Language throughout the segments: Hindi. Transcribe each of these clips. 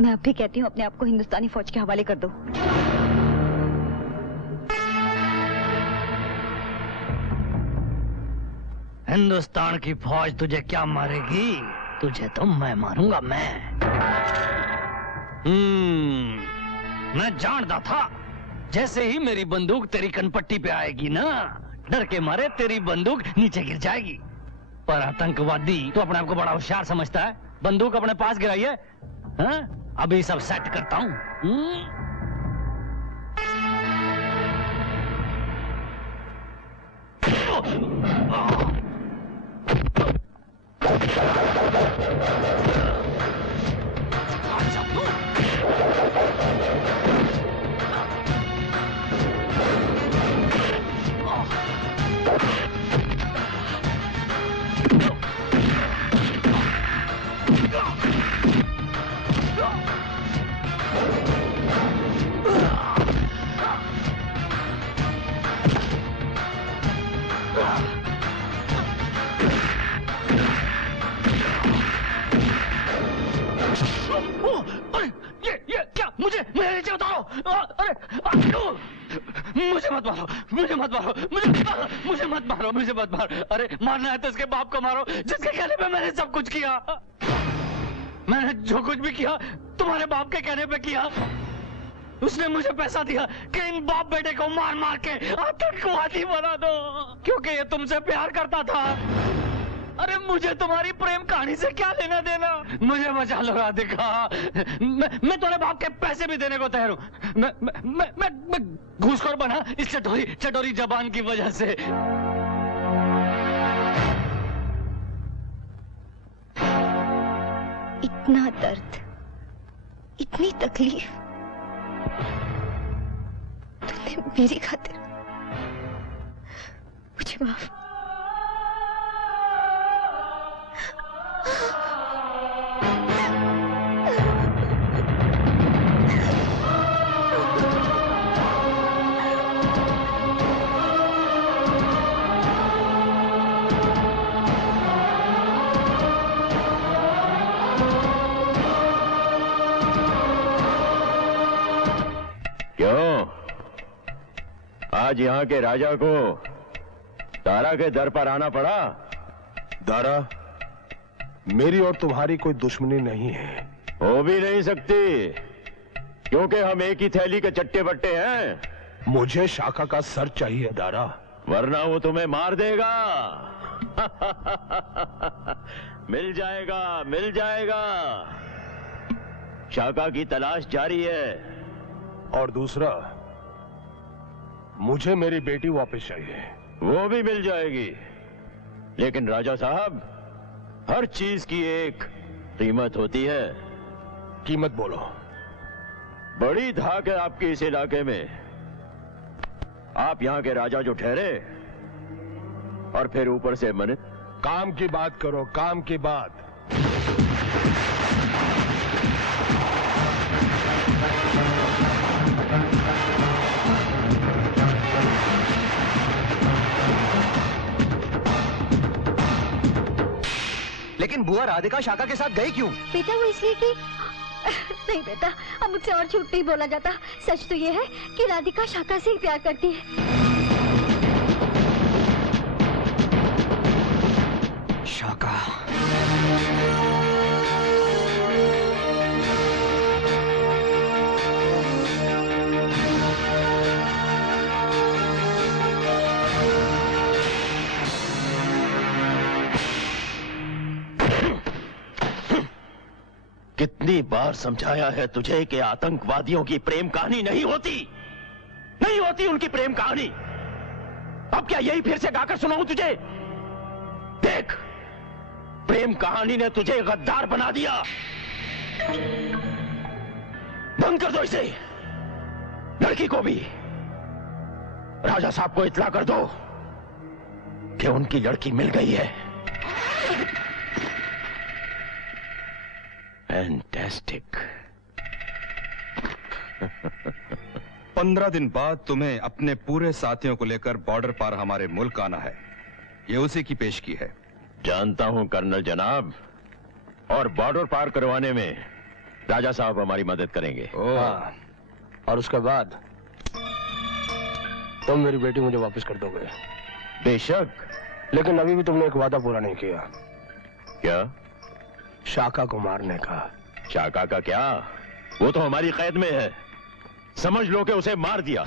मैं अब भी कहती हूँ अपने आप को हिंदुस्तानी फौज के हवाले कर दो। हिंदुस्तान की फौज तुझे क्या मारेगी? तुझे तो मैं मारूंगा, मैं जानता था जैसे ही मेरी बंदूक तेरी कनपट्टी पे आएगी ना, डर के मारे तेरी बंदूक नीचे गिर जाएगी। पर आतंकवादी तो अपने आप को बड़ा होशियार समझता है। बंदूक अपने पास गिराई है, हाँ? अभी सब सेट करता हूँ। मुझे नीचे उतारो। अरे मुझे मत मारो, मुझे मत मारो, मुझे मत मारो, मुझे मत मारो। अरे मारना है तो इसके बाप को मारो जिसके कहने पे मैंने सब कुछ किया। मैंने जो कुछ भी किया तुम्हारे बाप के कहने पे किया। उसने मुझे पैसा दिया कि इन बाप बेटे को मार मार के आतंकवादी बना दो, क्योंकि ये तुमसे प्यार करता था। अरे मुझे तुम्हारी प्रेम कहानी से क्या लेना देना? मुझे बचा लो राधिका। मैं तुम्हारे बाप के पैसे भी देने को तैयार हूँ। मैं घूसखोर बना इस चटोरी जबान की वजह से। इतना दर्द, इतनी तकलीफ तुमने मेरी खातिर। मुझे माफ। आज यहाँ के राजा को दारा के दर पर आना पड़ा। दारा, मेरी और तुम्हारी कोई दुश्मनी नहीं है। हो भी नहीं सकती, क्योंकि हम एक ही थैली के चट्टे बट्टे हैं। मुझे शाखा का सर चाहिए दारा, वरना वो तुम्हें मार देगा। मिल जाएगा, मिल जाएगा। शाखा की तलाश जारी है। और दूसरा, मुझे मेरी बेटी वापस चाहिए। वो भी मिल जाएगी, लेकिन राजा साहब, हर चीज की एक कीमत होती है। कीमत बोलो। बड़ी धाक है आपके इस इलाके में। आप यहाँ के राजा जो ठहरे, और फिर ऊपर से मनित। काम की बात करो, काम की बात। लेकिन बुआ राधिका शाखा के साथ गई क्यों? बेटा वो इसलिए कि नहीं बेटा, अब मुझसे और झूठ नहीं बोला जाता। सच तो ये है कि राधिका शाखा से ही प्यार करती है। शाखा। कितनी बार समझाया है तुझे कि आतंकवादियों की प्रेम कहानी नहीं होती, नहीं होती उनकी प्रेम कहानी। अब क्या यही फिर से गाकर सुनाऊं तुझे? देख, प्रेम कहानी ने तुझे गद्दार बना दिया। बंद कर दो इसे। लड़की को भी राजा साहब को इत्तला कर दो कि उनकी लड़की मिल गई है। फैंटास्टिक। 15 दिन बाद तुम्हें अपने पूरे साथियों को लेकर बॉर्डर पार हमारे मुल्क आना है। ये उसी की पेशगी है। जानता हूं कर्नल जनाब, और बॉर्डर पार करवाने में राजा साहब हमारी मदद करेंगे। हाँ, और उसके बाद तुम मेरी बेटी मुझे वापस कर दोगे। बेशक। लेकिन अभी भी तुमने एक वादा पूरा नहीं किया। क्या? शाका को मारने का। शाका का क्या? वो तो हमारी कैद में है, समझ लो कि उसे मार दिया।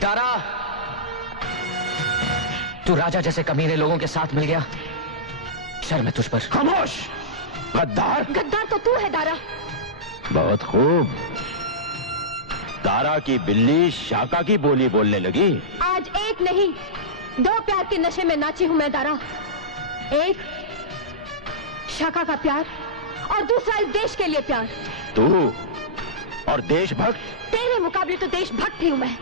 तारा, तू राजा जैसे कमीने लोगों के साथ मिल गया, शर्म है तुझ पर। खामोश गद्दार। गद्दार तो तू है दारा। बहुत खूब। दारा की बिल्ली शाका की बोली बोलने लगी। आज एक नहीं, 2 प्यार के नशे में नाची हूं मैं दारा। एक शाका का प्यार और दूसरा इस देश के लिए प्यार। तू और देशभक्त? तेरे मुकाबले तो देशभक्त ही हूं मैं।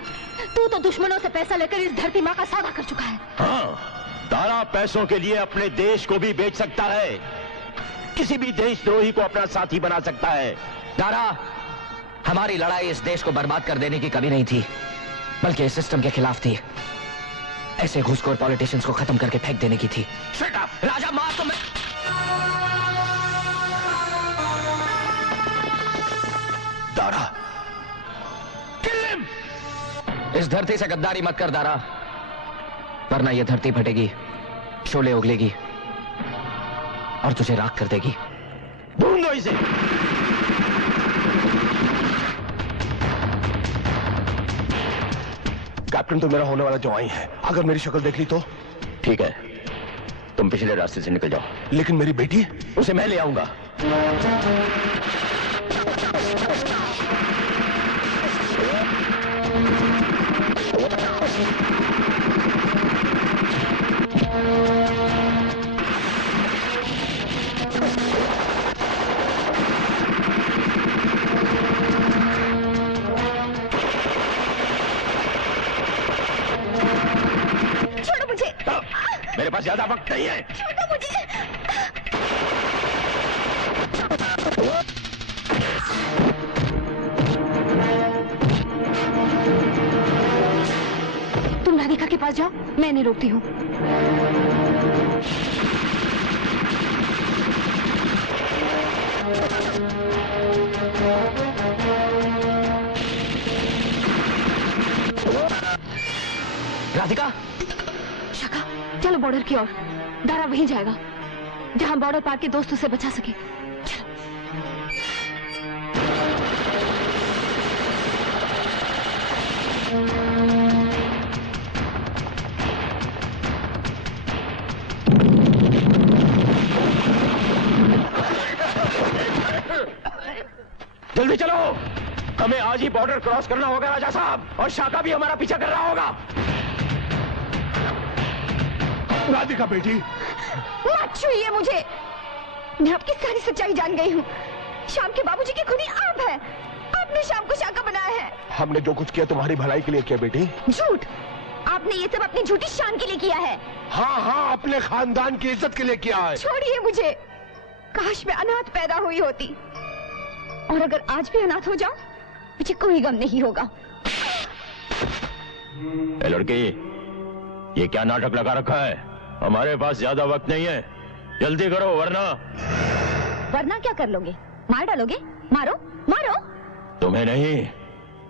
तू तो दुश्मनों से पैसा लेकर इस धरती माँ का सौदा कर चुका है। हाँ, दारा पैसों के लिए अपने देश को भी बेच सकता है, किसी भी देशद्रोही को अपना साथी बना सकता है। तारा, हमारी लड़ाई इस देश को बर्बाद कर देने की कभी नहीं थी, बल्कि इस सिस्टम के खिलाफ थी। ऐसे घूसखोर पॉलिटिशियंस को खत्म करके फेंक देने की थी। Shut up! राजा मार तो मैं। Dara, kill him! इस धरती से गद्दारी मत कर दारा, वरना यह धरती फटेगी, शोले उगलेगी और तुझे राख कर देगी। ढूंढो इसे। कैप्टन तो मेरा होने वाला जवाई है, अगर मेरी शक्ल देख ली तो? ठीक है, तुम पिछले रास्ते से निकल जाओ। लेकिन मेरी बेटी? उसे मैं ले आऊंगा। छोड़ो मुझे। मेरे पास ज्यादा वक्त नहीं है। छोड़ो मुझे। तुम राधिका के पास जाओ, मैं नहीं रोकती हूँ। राधिका, शाका, चलो बॉर्डर की ओर। दारा वहीं जाएगा जहां बॉर्डर पार के दोस्त उसे बचा सके। जल्दी चलो, हमें आज ही बॉर्डर क्रॉस करना होगा राजा साहब, और शाका भी हमारा पीछा कर रहा होगा। राधिका बेटी, मत छूइए मुझे। मैं आपकी सारी सच्चाई जान गई हूँ। शाम के बाबूजी की खुदी आप है। आपने शाम को शाका बनाया है। हमने जो कुछ किया तुम्हारी भलाई के लिए किया बेटी। झूठ। आपने ये सब अपनी झूठी शान के लिए किया है। हाँ हाँ, अपने खानदान की इज्जत के लिए किया है। छोड़िए मुझे। काश मैं अनाथ पैदा हुई होती, और अगर आज भी अनाथ हो जाऊं, मुझे कोई गम नहीं होगा। ए लड़की, ये क्या नाटक लगा रखा है? हमारे पास ज्यादा वक्त नहीं है, जल्दी करो वरना क्या कर लोगे? मार डालोगे? मारो मारो। तुम्हें नहीं,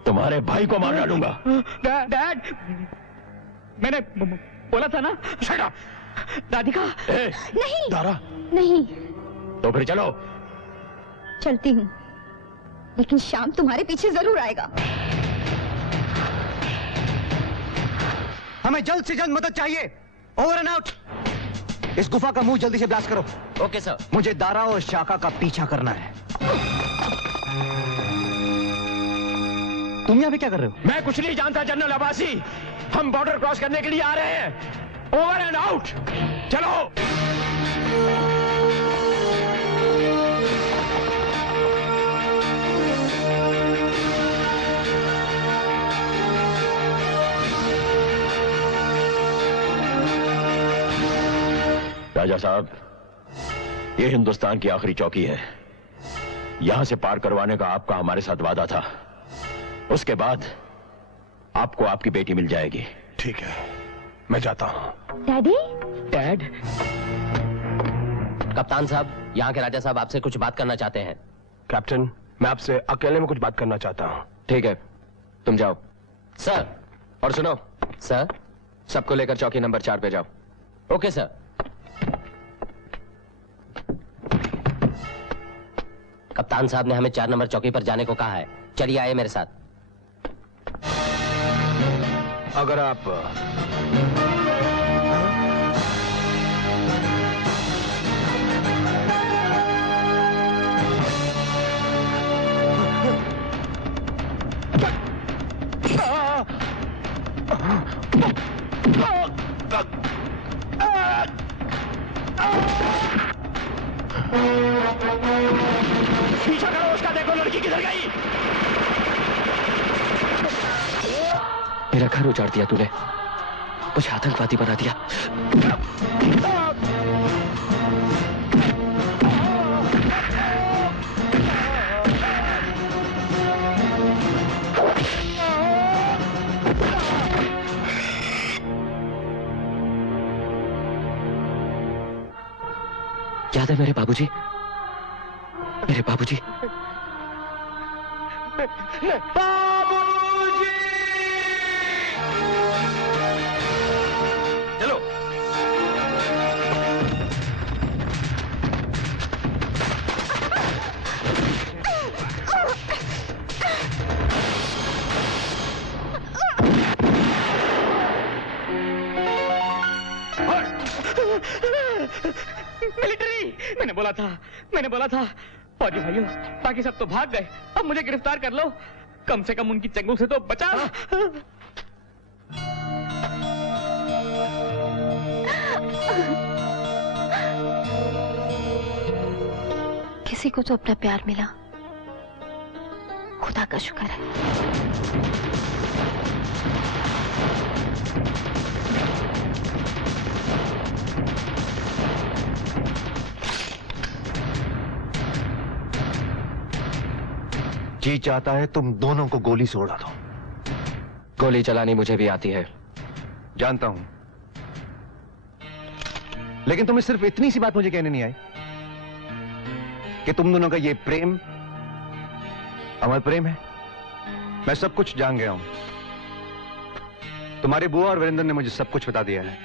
तुम्हारे भाई को मार डालूंगा। डैड, मैंने बोला था ना। Shut up! राधिका। नहीं दारा, नहीं, तो फिर चलो। चलती हूँ, लेकिन शाम तुम्हारे पीछे जरूर आएगा। हमें जल्द से जल्द मदद चाहिए। Over and out. इस गुफा का मुंह जल्दी से ब्लास्ट करो। Okay sir. मुझे दारा और शाका का पीछा करना है। तुम यहाँ पे क्या कर रहे हो? मैं कुछ नहीं जानता जनरल अब्बासी, हम बॉर्डर क्रॉस करने के लिए आ रहे हैं। ओवर एंड आउट, चलो। राजा साहब, ये हिंदुस्तान की आखिरी चौकी है। यहां से पार करवाने का आपका हमारे साथ वादा था। उसके बाद आपको आपकी बेटी मिल जाएगी। ठीक है, मैं जाता हूँ। Daddy, dad. कप्तान साहब, यहाँ के राजा साहब आपसे कुछ बात करना चाहते हैं। कैप्टन, मैं आपसे अकेले में कुछ बात करना चाहता हूँ। ठीक है, तुम जाओ। सर, और सुनो सर, सबको लेकर चौकी नंबर 4 पे जाओ। Okay sir. कप्तान साहब ने हमें 4 नंबर चौकी पर जाने को कहा है। चलिए आइए मेरे साथ। अगर आप पीछा करो उसका, देखो लड़की किधर गई। मेरा घर उजाड़ दिया तूने, मुझे आतंकवादी बना दिया। याद है मेरे बाबूजी? मेरे बाबूजी। बाबूजी! चलो। मिलिट्री! मैंने बोला था फौजी भाइयों, बाकी सब तो भाग गए, अब मुझे गिरफ्तार कर लो, कम से कम उनकी चंगुल से तो बचा। किसी को तो अपना प्यार मिला, खुदा का शुक्र है। जी चाहता है तुम दोनों को गोली से उड़ा दो। गोली चलानी मुझे भी आती है। जानता हूं, लेकिन तुम्हें सिर्फ इतनी सी बात मुझे कहने नहीं आई कि तुम दोनों का ये प्रेम अमर प्रेम है। मैं सब कुछ जान गया हूं। तुम्हारे बुआ और वीरेंद्र ने मुझे सब कुछ बता दिया है।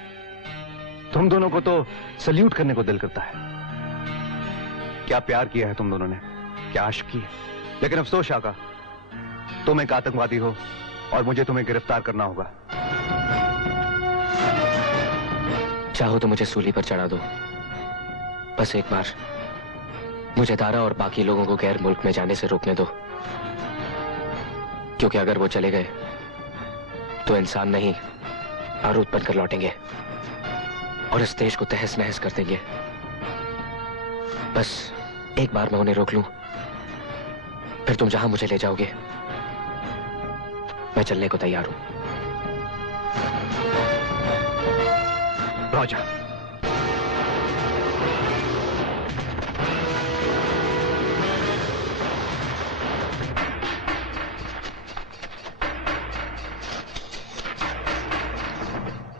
तुम दोनों को तो सल्यूट करने को दिल करता है। क्या प्यार किया है तुम दोनों ने, क्या आशिक की है। लेकिन अफसोस शाका, तुम एक आतंकवादी हो और मुझे तुम्हें गिरफ्तार करना होगा। चाहो तो मुझे सूली पर चढ़ा दो, बस एक बार मुझे दारा और बाकी लोगों को गैर मुल्क में जाने से रोकने दो, क्योंकि अगर वो चले गए तो इंसान नहीं बारूद बनकर लौटेंगे और इस देश को तहस नहस कर देंगे। बस एक बार मैं उन्हें रोक लूं, फिर तुम जहां मुझे ले जाओगे मैं चलने को तैयार हूं। राजा,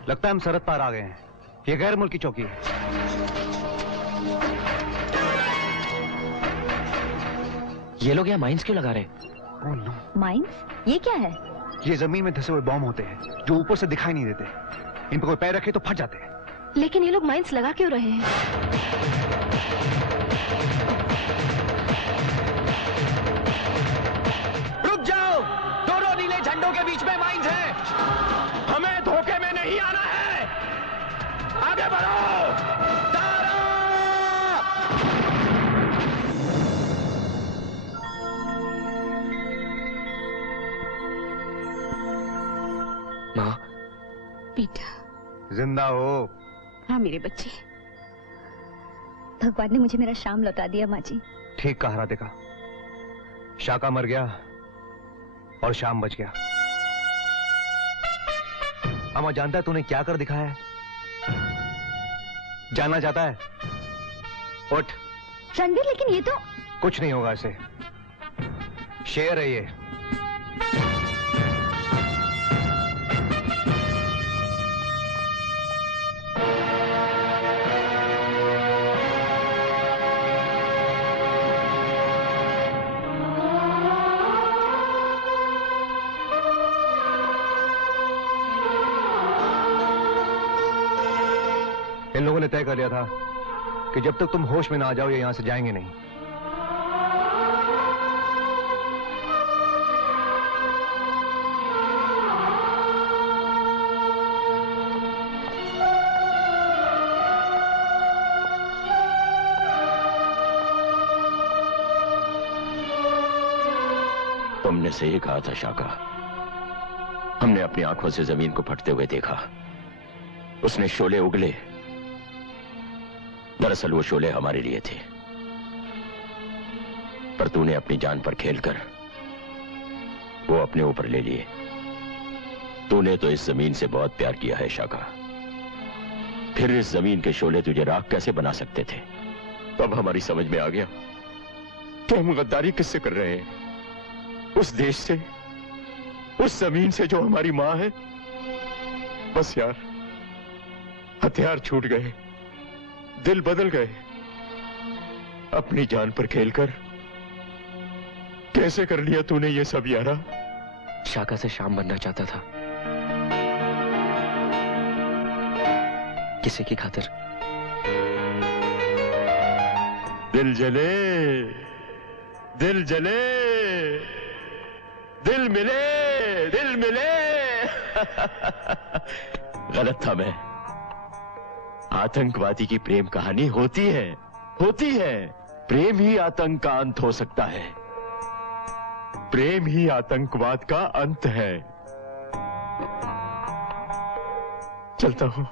लगता है हम सरहद पार आ गए हैं। ये गैर मुल्की चौकी है। ये लोग यहाँ माइंस क्यों लगा रहे हैं? Oh no. माइंस? ये क्या है? ये जमीन में धसे हुए बॉम्ब होते हैं जो ऊपर से दिखाई नहीं देते। इन पर कोई पैर रखे तो फट जाते हैं। लेकिन ये लोग माइंस लगा क्यों रहे हैं? रुक जाओ, दोनों नीले झंडों के बीच में माइंस है। हमें धोखे में नहीं आना है। आगे बढ़ो। तारा! माँ, बेटा। जिंदा हो? हाँ मेरे बच्चे, भगवान ने मुझे मेरा शाम लौटा दिया माँ जी। ठीक कहा राधिका, शाका मर गया और शाम बच गया। अम्मा जानता है तूने क्या कर दिखाया है? जानना चाहता है? उठ। रणबीर, लेकिन ये तो कुछ नहीं होगा इसे। शेर है ये। ने तय कर लिया था कि जब तक तुम होश में ना आ जाओ ये यहां से जाएंगे नहीं। तुमने सही कहा था शाका। हमने अपनी आंखों से जमीन को फटते हुए देखा। उसने शोले उगले, दरअसल वो शोले हमारे लिए थे, पर तूने अपनी जान पर खेलकर वो अपने ऊपर ले लिए। तूने तो इस जमीन से बहुत प्यार किया है शाका, फिर इस जमीन के शोले तुझे राख कैसे बना सकते थे? तब हमारी समझ में आ गया कि हम गद्दारी किससे कर रहे हैं। उस देश से, उस जमीन से जो हमारी मां है। बस यार, हथियार छूट गए, दिल बदल गए। अपनी जान पर खेलकर कैसे कर लिया तूने ये सब यारा? शाका से शाम बनना चाहता था, किसी की खातिर। दिल जले, दिल जले, दिल मिले, दिल मिले। गलत था मैं। आतंकवादी की प्रेम कहानी होती है, होती है। प्रेम ही आतंक का अंत हो सकता है। प्रेम ही आतंकवाद का अंत है। चलता हूं।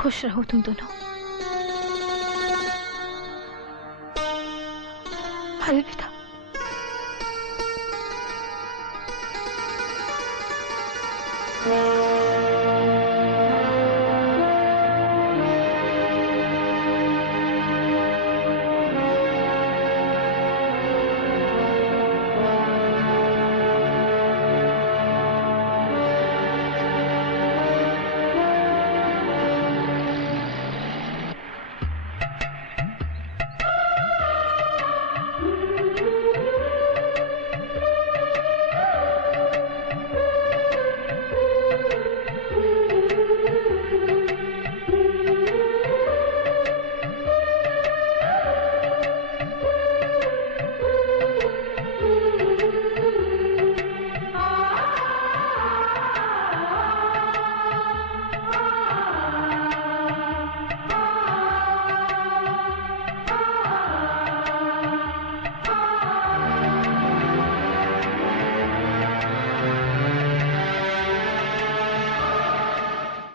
खुश रहो तुम दोनों। अलविदा।